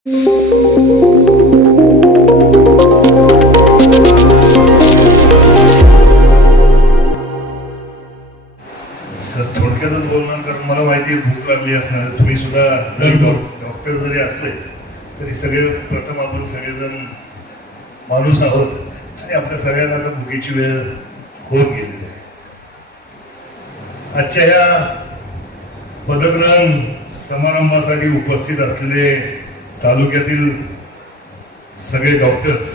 थोडक्यातच बोलणार, कारण मला माहिती आहे भूक लागली असणार. तुम्ही सुद्धा जरी डॉक्टर जरी असले तरी सगळे प्रथम आपण सगळेजण माणूस आहोत आणि आपल्या सगळ्यांना आता भुकेची वेळ होऊन गेलेली आहे. आजच्या या पदग्रहण समारंभासाठी उपस्थित असलेले तालुक्यातील सगळे डॉक्टर्स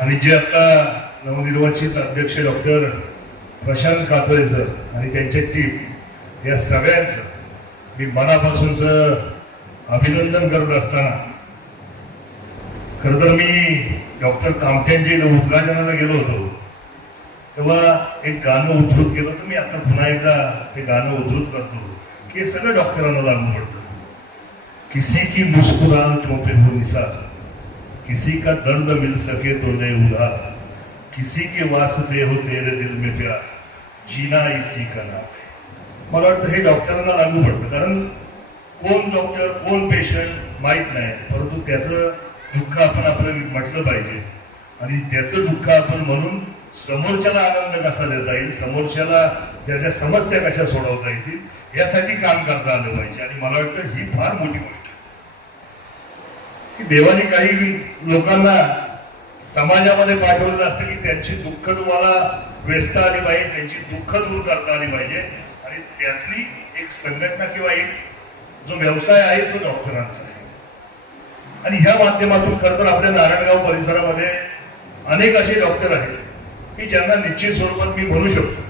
आणि जे आता नवनिर्वाचित अध्यक्ष डॉक्टर प्रशांत काचळे सर आणि त्यांची टीम, या सगळ्यांचं मी मनापासूनच अभिनंदन करत असताना, खरं तर मी डॉक्टर कामठ्यांच्या उद्घाटनाला गेलो होतो तेव्हा एक गाणं उद्धृत केलं होतं. मी आता पुन्हा एकदा ते गाणं उद्धृत करतो की हे सगळं डॉक्टरांना लागू पडतं. किसी की मुस्कुराहटों पे हो निसार, किसी का दर्द मिल सके तो ले उधार, किसी के वास्ते हो तेरे दिल में प्यार, जीना इसी का नाम है. मला वाटतं हे डॉक्टरांना लागू पडतं, कारण कोण डॉक्टर कोण पेशंट माहीत नाही, परंतु त्याचं दुःख आपण आपलं म्हटलं पाहिजे आणि त्याचं दुःख आपण म्हणून समोरच्याला आनंद कसा देता येईल, समोरच्याला त्याच्या समस्या कशा सोडवता येतील यासाठी काम करता आलं पाहिजे. आणि मला वाटतं ही फार मोठी गोष्ट की देवाने काही लोकांना समाजामध्ये पाठवलेलं असतं की त्यांची दुःख तुम्हाला व्यस्त आली पाहिजे, त्यांची दुःख दूर करता आली पाहिजे. आणि त्यातली एक संघटना किंवा एक जो व्यवसाय आहे तो डॉक्टरांचा आहे. आणि ह्या माध्यमातून खरं तर आपल्या नारायणगाव परिसरामध्ये अनेक असे डॉक्टर आहेत की ज्यांना निश्चित स्वरूपात मी म्हणू शकतो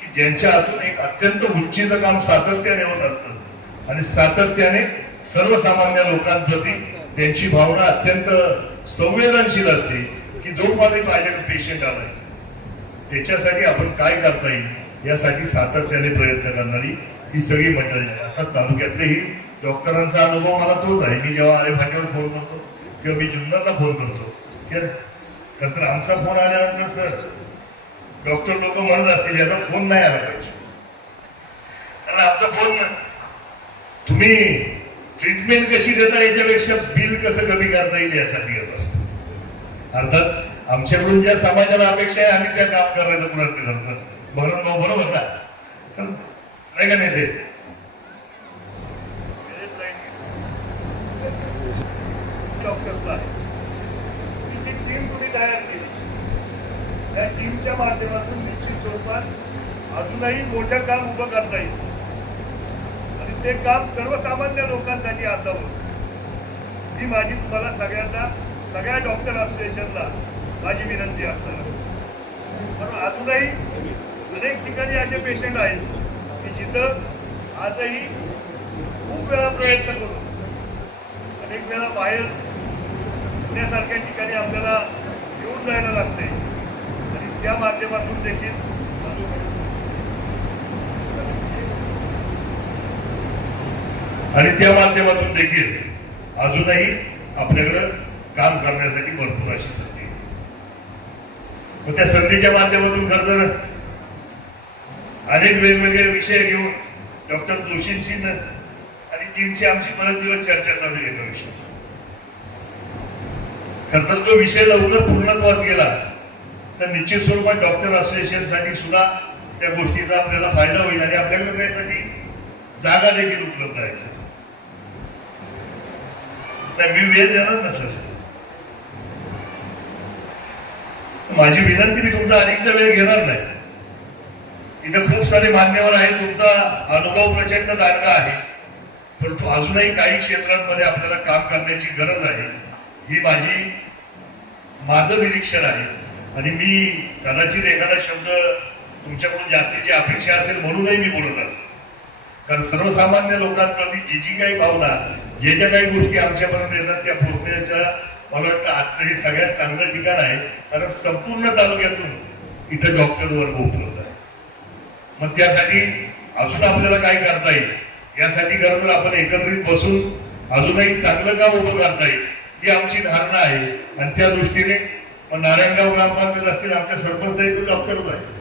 की ज्यांच्या हातून एक अत्यंत उंचीचं काम सातत्याने होत असतं आणि सातत्याने सर्वसामान्य लोकांप्रती त्यांची भावना अत्यंत संवेदनशील असते की जो मला पाहिजे पेशंट आलाय त्याच्यासाठी आपण काय करता येईल यासाठी सातत्याने प्रयत्न करणारी ही सगळी मंडळी आहे. आता तालुक्यातलेही डॉक्टरांचा अनुभव मला तोच आहे. मी जेव्हा आळेफाट्यावर फोन करतो किंवा मी जुन्नरला फोन करतो खरं तर आमचा फोन आल्यानंतर सर डॉक्टर लोक म्हणत असतील याचा फोन नाही आला पाहिजे, कारण आमचा फोन तुम्ही ट्रीटमेंट कशी देता याच्यापेक्षा बिल कसं कमी करता येईल यासाठी येत असतो. अर्थात आमच्याकडून ज्या समाजाला अपेक्षा आहे आम्ही त्या काम करायचा प्रयत्न करतो. म्हणून बरोबर ना, नाही का नाही ते डॉक्टर्सला टीम तुम्ही तयार केली, त्या टीमच्या माध्यमातून निश्चित स्वरूपात अजूनही मोठं काम उभं करता येईल आणि ते काम सर्वसामान्य लोकांसाठी असावं ही माझी तुम्हाला सगळ्यांना, सगळ्या डॉक्टर असोसिएशनला माझी विनंती असणार. पण अजूनही अनेक ठिकाणी असे पेशंट आहेत की जिथं आजही खूप वेळा प्रयत्न करून अनेक वेळा बाहेर पुण्यासारख्या ठिकाणी आपल्याला येऊन जायला लागते आणि त्या माध्यमातून देखील अजूनही आपल्याकडं काम करण्यासाठी भरपूर अशी संधी आहे. मग त्या संधीच्या माध्यमातून खरं तर अनेक वेगवेगळे विषय घेऊन डॉक्टर जोशींची आणि टीमची आमची बरेच दिवस चर्चा चालू आहे. विषय खरं तर तो विषय लवकर पूर्णत्वास गेला तर निश्चित स्वरूपात डॉक्टर असोसिएशनसाठी सुद्धा त्या गोष्टीचा आपल्याला फायदा होईल आणि आपल्याकडे त्यासाठी जागा देखील उपलब्ध आहे. मी वेळ देणार नसलं माझी विनंती, मी तुमचा अधिकचा वेळ घेणार नाही. इथे खूप सारे मान्यवर आहेत, तुमचा अनुभव प्रचंड दांडगा आहे, परंतु अजूनही काही क्षेत्रांमध्ये आपल्याला काम करण्याची गरज आहे ही माझं निरीक्षण आहे. आणि मी कदाचित एखादा शब्द तुमच्याकडून जास्तीची अपेक्षा असेल म्हणूनही मी बोलत असेल, कारण सर्वसामान्य लोकांप्रती जी काही भावना, ज्या काही गोष्टी आमच्यापर्यंत येतात त्या पोहोचण्याच्या मला वाटतं आजचं हे सगळ्यात चांगलं ठिकाण आहे, कारण संपूर्ण तालुक्यातून इथं डॉक्टर वर्ग उपलब्ध आहे. मग त्यासाठी अजून आपल्याला काय करता येईल यासाठी खरं तर आपण एकत्रित बसून अजूनही चांगलं काम उभं करता येईल ही आमची धारणा आहे. आणि त्या दृष्टीने नारायणगाव ग्रामपंचायत असतील, आमच्या सरपंच डॉक्टरच आहे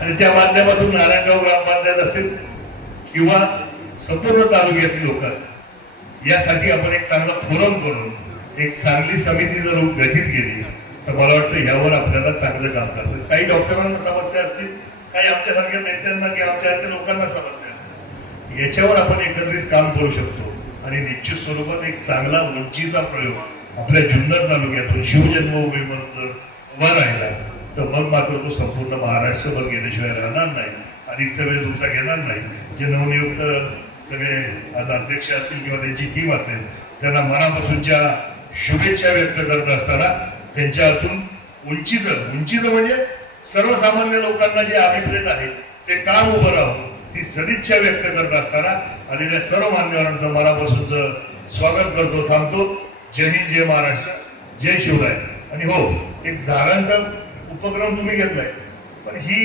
आणि त्या माध्यमातून नारायणगाव ग्रामपंचायत असेल किंवा संपूर्ण तालुक्यातील लोक असतात. यासाठी आपण एक चांगला फोरम करून एक चांगली समिती जर गठीत केली तर मला वाटतं यावर आपल्याला चांगलं काम करतं. काही डॉक्टरांना समस्या असतील, काही आमच्यासारख्या नेत्यांना किंवा आमच्यासारख्या लोकांना समस्या असतील. याच्यावर आपण एकत्रित काम करू शकतो आणि निश्चित स्वरूपात एक चांगला उंचीचा प्रयोग आपल्या जुन्नर तालुक्यातून शिवजन्मभूमीवर जर उभा राहिला तर मग मात्र तो संपूर्ण महाराष्ट्रभर गेल्याशिवाय राहणार नाही. अधिकचा वेळ तुमचा घेणार नाही. जे नवनियुक्त सगळे आज अध्यक्ष असतील किंवा त्यांची टीम असेल त्यांना मनापासूनच्या शुभेच्छा व्यक्त करत असताना त्यांच्या हातून उंचीचं म्हणजे सर्वसामान्य लोकांना जे अभिप्रेत आहे ते काम उभं राहून ती सदिच्छा व्यक्त करत असताना आलेल्या सर्व मान्यवरांचं मनापासूनचं स्वागत करतो, थांबतो. जय हिंद, जय महाराष्ट्र, जय शिवराय. आणि हो, एक झाडांचा उपक्रम तुम्ही घेतलाय, पण ही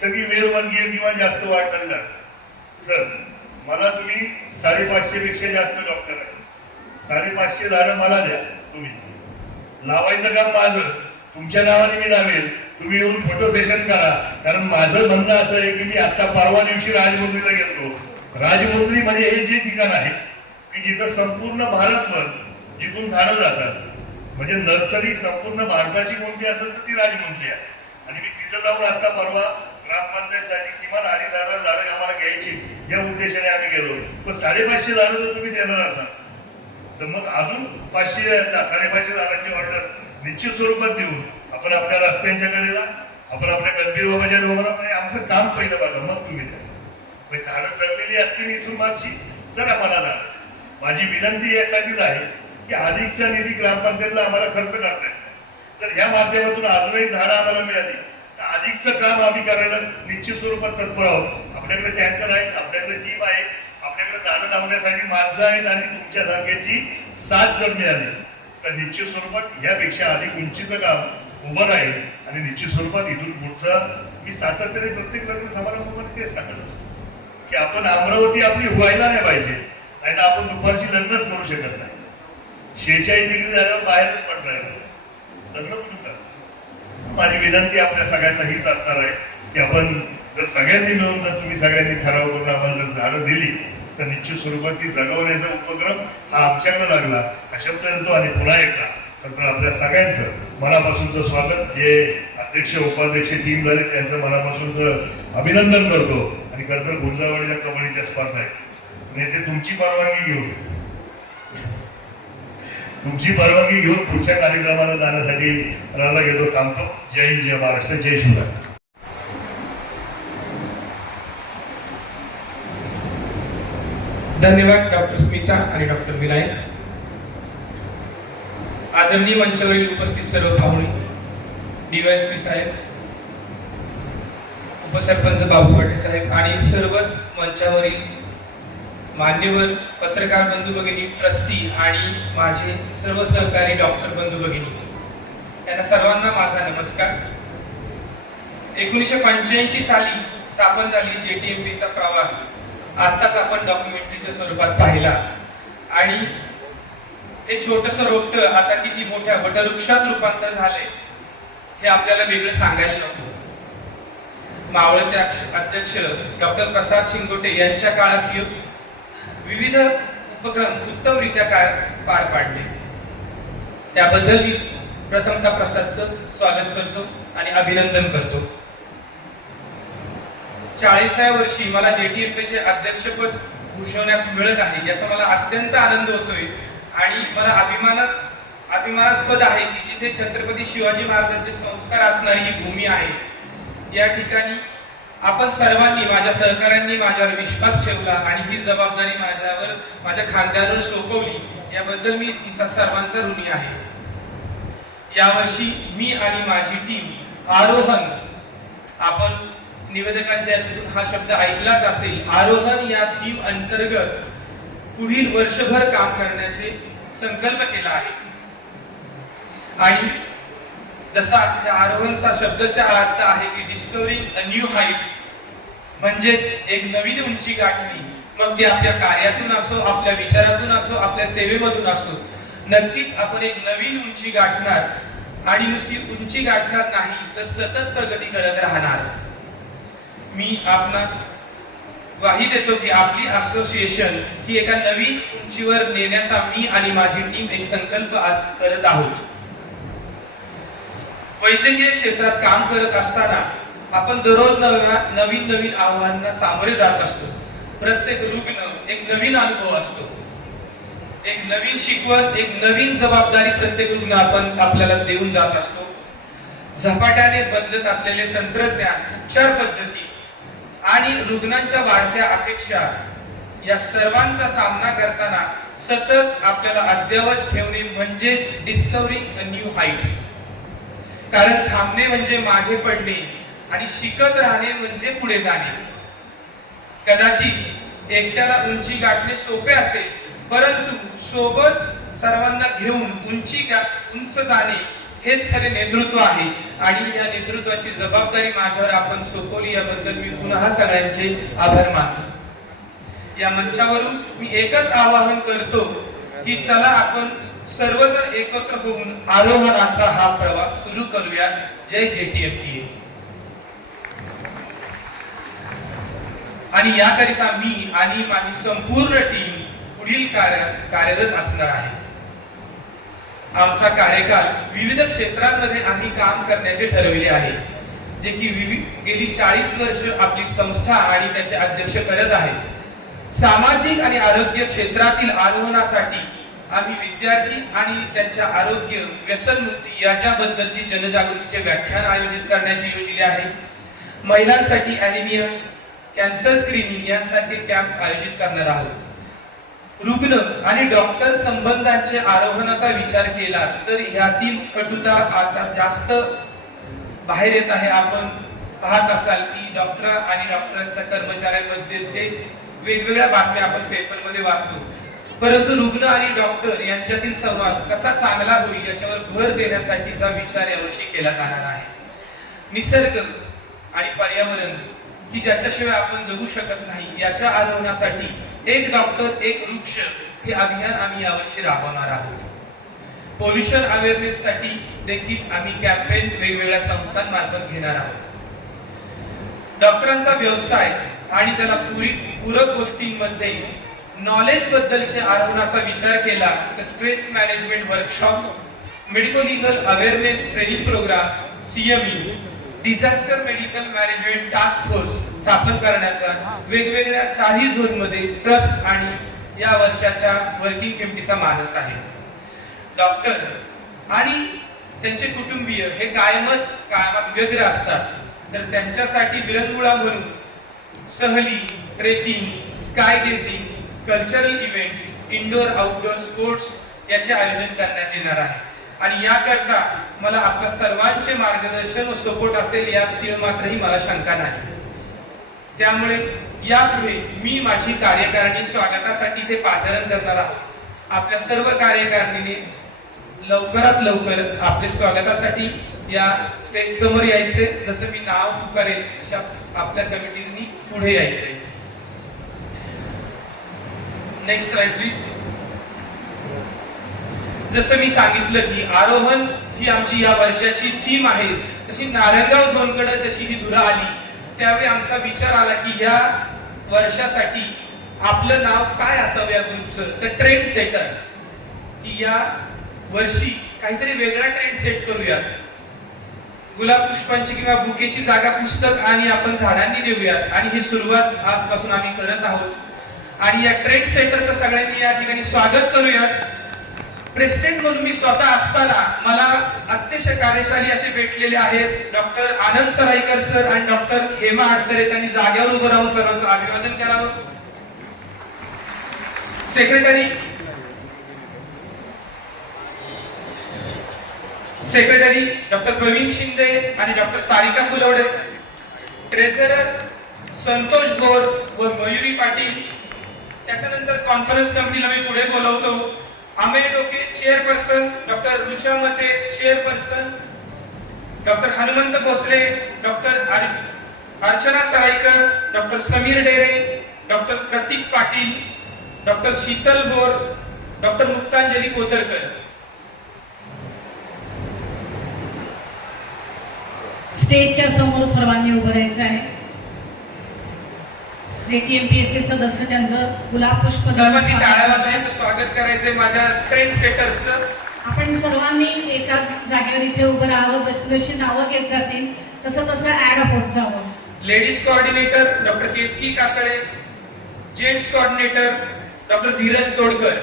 सगळी वेलवर्गीय किंवा जास्त वाढणारी झाड. सर, मला तुम्ही 550 पेक्षा जास्त डॉक्टर आहे, 550 झाडं मला द्या. तुम्ही लावायचं काम माझं, तुमच्या नावाने मी लावेल. तुम्ही येऊन फोटो सेशन करा. कारण माझं म्हणणं असं आहे की मी आता परवा दिवशी राजमुंद्रीला गेलो. राजमुंद्री म्हणजे हे जे ठिकाण आहे की जिथं संपूर्ण भारतभर जिथून झाडं जातात, म्हणजे नर्सरी संपूर्ण भारताची कोणती असेल तर ती राजमुंद्री आहे. आणि मी तिथं जाऊन आता परवा ग्रामपंचायतीसाठी किमान 2,500 झाडं आम्हाला घ्यायची या उद्देशाने आम्ही गेलो. पण 550 झाडं जर तुम्ही देणार असाल तर मग अजून 550 झाडांची ऑर्डर निश्चित स्वरूपात देऊन आपण आपल्या रस्त्यांच्या कडेला, आपण आपल्या गणपती बाबाच्या डोंगरावर आमचं काम पहिलं बघा, मग तुम्ही द्या. झाडं जगलेली असतील इथून मागची तर आम्हाला झाड. माझी विनंती यासाठीच आहे की अधिकचा निधी ग्रामपंचायतला आम्हाला खर्च करता येईल. तर ह्या माध्यमातून अजूनही झाडं आम्हाला मिळाली तर अधिकचं काम आम्ही करायला निश्चित स्वरूपात तत्पर आहोत. आपल्याकडे टँकर आहेत, आपल्याकडे टीम आहे, आपल्याकडे झाडं लावण्यासाठी माणसं आहेत आणि तुमच्यासारख्याची साथ जर मिळाली तर निश्चित स्वरूपात यापेक्षा अधिक उंचीचं काम उभं राहील. आणि निश्चित स्वरूपात इथून पुढचं मी सातत्याने प्रत्येक लग्न समारंभामध्ये तेच सांगत असतो की आपण अमरावती आपली व्हायला नाही पाहिजे, नाही तर आपण दुपारची लग्नच करू शकत नाही. 46 डिग्री झाल्यावर बाहेरच पडता येतं, लग्न कुठून करा. माझी विनंती आपल्या सगळ्यांना हीच असणार आहे की आपण जर सगळ्यांनी मिळून जर तुम्ही सगळ्यांनी ठराव करून आम्हाला जर झाडं दिली तर निश्चित स्वरूपात ती जगवण्याचा उपक्रम हा आमच्याकडे लागला हा शब्द येतो. आणि पुन्हा एकदा तर आपल्या सगळ्यांचं मनापासूनचं स्वागत. जे अध्यक्ष उपाध्यक्ष टीम झाले त्यांचं मनापासूनचं अभिनंदन करतो. आणि खरं तर गुंजावळीच्या कबड्डीच्या स्पर्धा आहे, नेते तुमची परवानगी घेऊन पुढच्या कार्यक्रमाला जाण्यासाठी रवाना घेतो, थांबतो. जय हिंद, जय महाराष्ट्र, जय शिवराय. धन्यवाद डॉक्टर स्मिता आणि डॉक्टर विनायक. आदरणीय मंचावरील उपस्थित सर्व पाहुणे, DYSP साहेब, उपसरपंच बाबू पाटे साहेब आणि सर्वच मंचावरील मान्यवर पत्रकार बंधू भगिनी, ट्रस्टी आणि माझे सर्व सहकारी डॉक्टर बंधू भगिनी, यांना सर्वांना माझा नमस्कार. 1985 साली स्थापन झालेली JTMPचा प्रवास आत्ताच आपण डॉक्युमेंटरीच्या स्वरूपात पाहिला. आणि हे छोटस रोपट आता किती मोठ्या वटवृक्षात रूपांतर झाले हे आपल्याला वेगळं सांगायला नको. मावळते अध्यक्ष डॉक्टर प्रसाद शिंगोटे यांच्या काळात विविध उपक्रम उत्तमरित्या पार पाडले. त्याबद्दल मी प्रथमतः प्रसादचं स्वागत करतो आणि अभिनंदन करतो. 40व्या वर्षी मला JTMPचे अध्यक्षपद भूषवण्यास मिळत आहे याचा मला अत्यंत आनंद होतोय. आणि मला अभिमानास्पद आहे की जिथे छत्रपती शिवाजी महाराजांचे संस्कार असणारी ही भूमी आहे, या ठिकाणी आपण सर्वांनी, माझ्या सहकाऱ्यांनी माझ्यावर विश्वास ठेवला आणि ही जबाबदारी माझ्या खांद्यावर सोपवली. याबद्दल मी तुमचा सर्वांचा ऋणी आहे. यावर्षी मी आणि माझी टीम आरोहण, आपण निवेदकांच्या याच्यातून हा शब्द ऐकलाच असेल, आरोहण या थीम अंतर्गत पुढील वर्षभर काम करण्याचे संकल्प केला आहे. आणि जसा त्या आरोहणचा शब्दशः अर्थ आहे की डिस्कवरिंग अ न्यू हाईट्स, म्हणजेच एक नवीन उंची गाठली. मग ते आपल्या कार्यातून असो, आपल्या विचारातून असो, आपल्या सेवेमधून असो, नक्कीच आपण एक नवीन उंची गाठणार. आणि नुसती उंची गाठणार नाही तर सतत प्रगती करत राहणार. मी आपणास ग्वाही देतो की आपली असोसिएशन ही एका नवीन उंचीवर नेण्याचा मी आणि माझी टीम एक संकल्प आज करत आहोत. वैद्यकीय क्षेत्रात काम करत असताना आपण दररोज नवीन नवीन आव्हानांना सामोरे जात असतो. प्रत्येक रुग्ण एक नवीन अनुभव असतो, एक नवीन शिकवण, एक नवीन जबाबदारी प्रत्येक रुग्ण आपल्याला देऊन जात असतो. झपाट्याने बदलत असलेले तंत्रज्ञान, उपचार पद्धती आणि रुग्णांच्या वाढत्या अपेक्षा या सर्वांचा सामना करताना सतत आपल्याला अद्ययावत ठेवणे म्हणजेच डिस्कवरिंग अ न्यू हाईट्स. कारण थांबणे म्हणजे मागे पडणे आणि शिकत राहणे म्हणजे पुढे जाणे. कदाचित एकट्याला उंची गाठणे सोपे असेल, परंतु सोबत सर्वांना घेऊन उंच जाणे हेच खरे नेतृत्व आहे. आणि या नेतृत्वाची जबाबदारी माझ्यावर आपण सोपवली याबद्दल मी पुन्हा सगळ्यांचे आभार मानतो. या मंचावरून मी एकच आवाहन करतो की चला आपण सर्वजण एकत्र होऊन आरोहणाचा हा प्रवास सुरू करूया. जय JTFPA. आणि याकरिता मी आणि माझी संपूर्ण टीम पुढील कार्यरत असणार आहे. आमचा कार्यकाल विविध क्षेत्रांमध्ये आम्ही काम करण्याचे ठरविले आहे, जे की गेली 40 वर्ष आपली संस्था आणि त्याचे अध्यक्ष करत आहेत. सामाजिक आणि आरोग्य क्षेत्रातील आरोहणासाठी आम्ही विद्यार्थी आणि त्यांच्या आरोग्य, व्यसनमुक्ती याच्याबद्दलची जनजागृतीचे व्याख्यान आयोजित करण्याची योजले आहे. महिलांसाठी अॅनिमिया, कॅन्सर स्क्रीनिंग यांसारखे कॅम्प आयोजित करणार आहोत. रुग्ण आणि डॉक्टर संबंधांचे आरोहणाचा विचार केला तर ह्यातील कटुता आता जास्त बाहेर येत आहे. आपण पाहत असाल की डॉक्टर आणि डॉक्टरांच्या कर्मचाऱ्यांबद्दलचे वेगवेगळ्या बातम्या आपण पेपरमध्ये वाचतो, परंतु रुग्ण आणि डॉक्टर यांच्यातील संवाद कसा चांगला होईल याच्यावर भर देण्यासाठीचा विचार यावर्षी केला जाणार आहे. निसर्ग आणि पर्यावरण की ज्याच्याशिवाय आपण जगू शकत नाही याच्या आरोहणासाठी एक डॉक्टर एक वृक्ष हे अभियान आम्ही यावर्षी राबवणार आहोत. पोल्युशन अवेअरनेस साठी देखील आम्ही कॅम्पेन वेगवेगळ्या संस्थांमार्फत घेणार आहोत. डॉक्टरांचा व्यवसाय आणि त्याला पूरक गोष्टींमध्ये नॉलेज बद्दलच्या आरोहणाचा विचार केला तर stress management workshop, medico legal awareness training programme, CME, disaster medical management task force स्थापन करण्याचा वेगवेगळ्या 4 झोनमध्ये ट्रस्ट आणि या वर्षाच्या वर्किंग कमिटीचा मानस आहे. डॉक्टर आणि त्यांचे कुटुंबीय हे कायमच कामात व्यग्र असतात, तर त्यांच्यासाठी विरंगुळा म्हणून सहली, trekking, sky gazing, cultural events, indoor outdoor sports याचे आयोजन करण्यात येणार आहे. आणि याकरता मला आपल्या सर्वांचे मार्गदर्शन व सपोर्ट असेल यातील मात्रही मला शंका नाही. त्यामुळे यापुढे मी माझी कार्यकारिणी स्वागतासाठी इथे पाचारण करणार आहोत. आपल्या सर्व कार्यकारिणीने लवकरात लवकर आपल्या स्वागतासाठी या स्टेज समोर यायचे. जसं मी नाव पुकारेल तशा आपल्या कमिटीजनी पुढे यायचे. Next slide please. जसं मी सांगितलं की आरोहण ही आमची या वर्षाची थीम आहे, तशी नारायणगाव झोनकडे जशी ही धुरा आली त्यावेळी आमचा विचार आला की या वर्षासाठी आपलं नाव काय असावं या ग्रुपचं. तर ट्रेंड सेटर्स, की या वर्षी काहीतरी वेगळा ट्रेंड सेट करूयात. गुलाब पुष्पांची किंवा बुकेची जागा पुस्तक आणि आपण झाडांनी देऊयात. आणि ही सुरुवात आजपासून आम्ही करत आहोत. आणि या ट्रेंड सेटरचं सगळ्यांनी या ठिकाणी स्वागत करूयात. प्रेसिडेंट म्हणून मी स्वतः असताना मला अतिशय कार्यशाली असे भेटलेले आहेत डॉक्टर आनंद सराईकर सर आणि डॉक्टर हेमा आडसरे. त्यांनी जागेवर उभं राहून सर्वांचं अभिवादन करावं. सेक्रेटरी डॉक्टर प्रवीण शिंदे आणि डॉक्टर सारिका फुलवडे. ट्रेझरर संतोष बोर व मयुरी पाटील. त्याच्यानंतर कॉन्फरन्स कमिटीला मी पुढे बोलवतो. आमेय डोके chairperson, doctor Rucha Mate chairperson, doctor Hanumant Bhosale, doctor Archana Saraikar, doctor Sameer Dere, doctor Prateek Patil, doctor Sheetal Bor, doctor Muktanjali Kotarkar. स्टेजच्या समोर सर्वांनी उभं राहायचं आहे. JTMPSC सदस्य त्यांचं गुलाब पुष्प सर्वांनी टाळ्या वाजवून स्वागत करायचंय माझ्या ट्रेंड सेटरचं. आपण सर्वांनी एकाच जागेवर इथे उभं राहावं. जशी जशी नावं घेत जातील तसं तसं ऍड होत जावं. Ladies coordinator doctor Ketaki Kasale, gents coordinator doctor Dheeraj Todkar,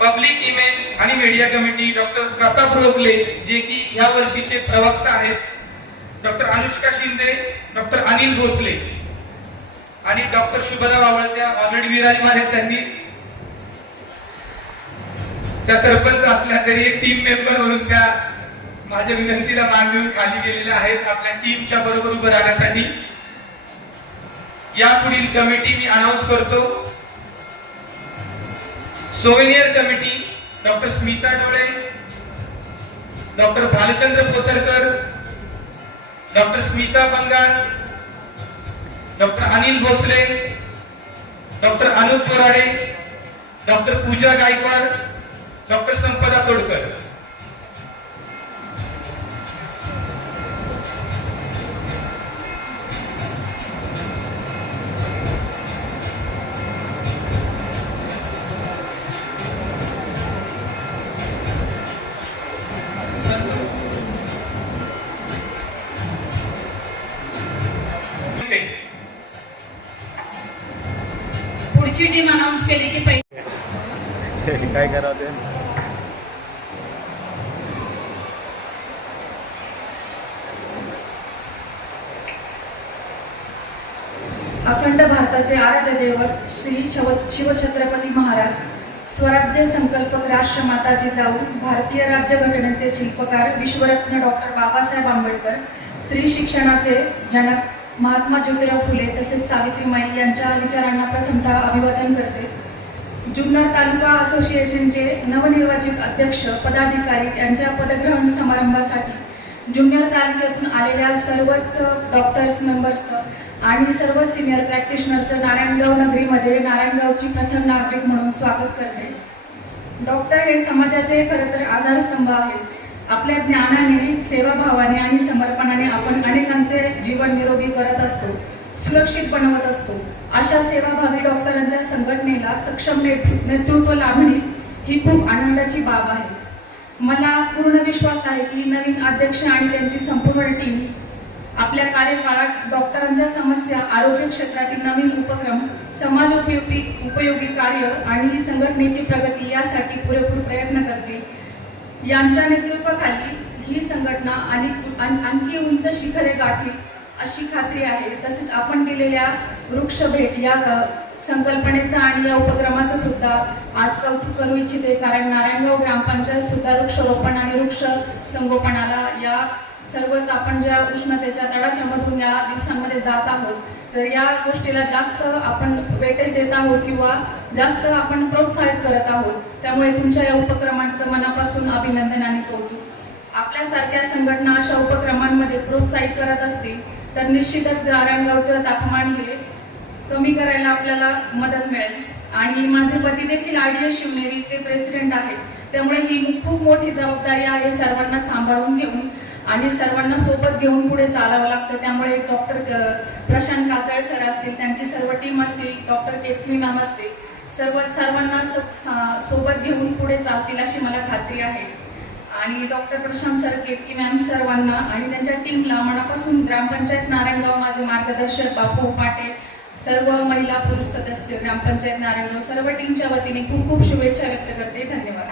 public image आणि media committee doctor Pratap Rogale जे की ह्या वर्षीचे प्रवक्ता आहेत, डॉक्टर अनुष्का शिंदे, डॉक्टर अनिल भोसले आणि डॉक्टर शुभदा वावळत्या ऑलरेडी विराजमान आहेत. त्यांनी त्या सरपंच असल्या तरी एक टीम मेंबर म्हणून त्या माझ्या विनंतीला मान देऊन खाली गेलेल्या आहेत आपल्या टीमच्या बरोबर उभं राहण्यासाठी. या पुढील कमिटी मी अनाउन्स करतो. Souvenir committee doctor Smita Dole, doctor Bhalchandra Potarkar, doctor Smita Bangal, doctor Anil Bhosale, doctor Anup Borade, doctor Pooja Gaikwad, doctor Sampada Todkar. पुढची टीम अनाऊन्स केली की पहिले काय करावं ते. अखंड भारताचे आराध्य दैवत श्री शिवछत्रपती महाराज, स्वराज्य संकल्पक राष्ट्रमाता जिजाऊ, भारतीय राज्यघटनेचे शिल्पकार विश्वरत्न डॉक्टर बाबासाहेब आंबेडकर, स्त्री शिक्षणाचे जनक महात्मा ज्योतिराव फुले तसेच सावित्रीमाई यांच्या विचारांना प्रथमतः अभिवादन करते. जुन्नर तालुका असोसिएशनचे नवनिर्वाचित अध्यक्ष पदाधिकारी यांच्या पदग्रहण समारंभासाठी जुन्नर तालुक्यातून आलेल्या सर्वच डॉक्टर्स मेंबर्सचं आणि सर्व सिनियर प्रॅक्टिशनरचं नारायणगाव नगरीमध्ये नारायणगावची प्रथम नागरिक म्हणून स्वागत करते. डॉक्टर हे समाजाचे खरं तर आधारस्तंभ आहेत. आपल्या ज्ञानाने, सेवाभावाने आणि समर्पणाने आपण अनेकांचे जीवन निरोगी करत असतो, सुरक्षित बनवत असतो. अशा सेवाभावी डॉक्टरांच्या संघटनेला सक्षम नेतृत्व लाभणे ही खूप आनंदाची बाब आहे. मला पूर्ण विश्वास आहे की नवीन अध्यक्ष आणि त्यांची संपूर्ण टीम आपल्या कार्यकाळात डॉक्टरांच्या समस्या, आरोग्य क्षेत्रातील नवीन उपक्रम, समाज उपयोगी कार्य आणि संघटनेची प्रगती यासाठी पुरेपूर प्रयत्न करतील. यांच्या नेतृत्वाखाली ही संघटना आणखी उंच शिखरे गाठील अशी खात्री आहे. तसेच आपण केलेल्या वृक्ष भेट या संकल्पनेचा आणि या उपक्रमाचं सुद्धा आज कौतुक करू इच्छिते, कारण नारायणगाव ग्रामपंचायत सुद्धा वृक्षारोपण आणि वृक्ष संगोपनाला या सर्वच आपण ज्या उष्णतेच्या तडाख्यामधून या दिवसांमध्ये जात आहोत तर या गोष्टीला जास्त आपण वेटेज देत आहोत किंवा जास्त आपण प्रोत्साहित करत आहोत. त्यामुळे तुमच्या या उपक्रमांचं मनापासून अभिनंदन आणि कौतुक. आपल्यासारख्या संघटना अशा उपक्रमांमध्ये प्रोत्साहित करत असतील तर निश्चितच नारायणगावचं तापमान हे कमी करायला आपल्याला मदत मिळेल. आणि माझे पती देखील IDS शिवनेरीचे प्रेसिडेंट आहेत, त्यामुळे ही खूप मोठी जबाबदारी आहे सर्वांना सांभाळून घेऊन आणि सर्वांना सोबत घेऊन पुढे चालावं लागतं. त्यामुळे डॉक्टर प्रशांत काचळ सर असतील, त्यांची सर्व टीम असतील, डॉक्टर केतकी मॅम असतील, सर्वांना सोबत घेऊन पुढे चालतील अशी मला खात्री आहे. आणि doctor Prashant sir, Ketaki ma'am सर्वांना आणि त्यांच्या टीमला मनापासून ग्रामपंचायत नारायणगाव, माझे मार्गदर्शक बापू पाटे, सर्व महिला पुरुष सदस्य ग्रामपंचायत नारायणगाव सर्व टीमच्या वतीने खूप खूप शुभेच्छा व्यक्त करते. धन्यवाद.